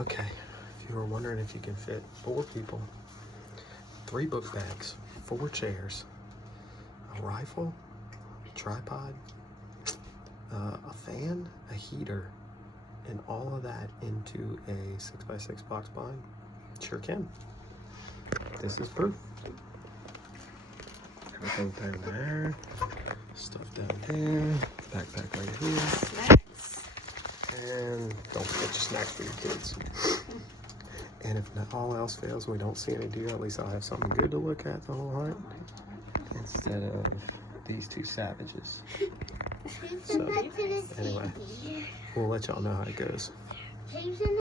Okay, if you were wondering if you can fit 4 people, 3 book bags, 4 chairs, a rifle, a tripod, a fan, a heater, and all of that into a 6x6 box blind, sure can. This is proof. Everything down there, stuff down there, backpack right here. Snacks. And don't forget your snacks for your kids. And if not all else fails, we don't see any deer, at least I'll have something good to look at the whole hunt instead of these 2 savages. So anyway, we'll let y'all know how it goes.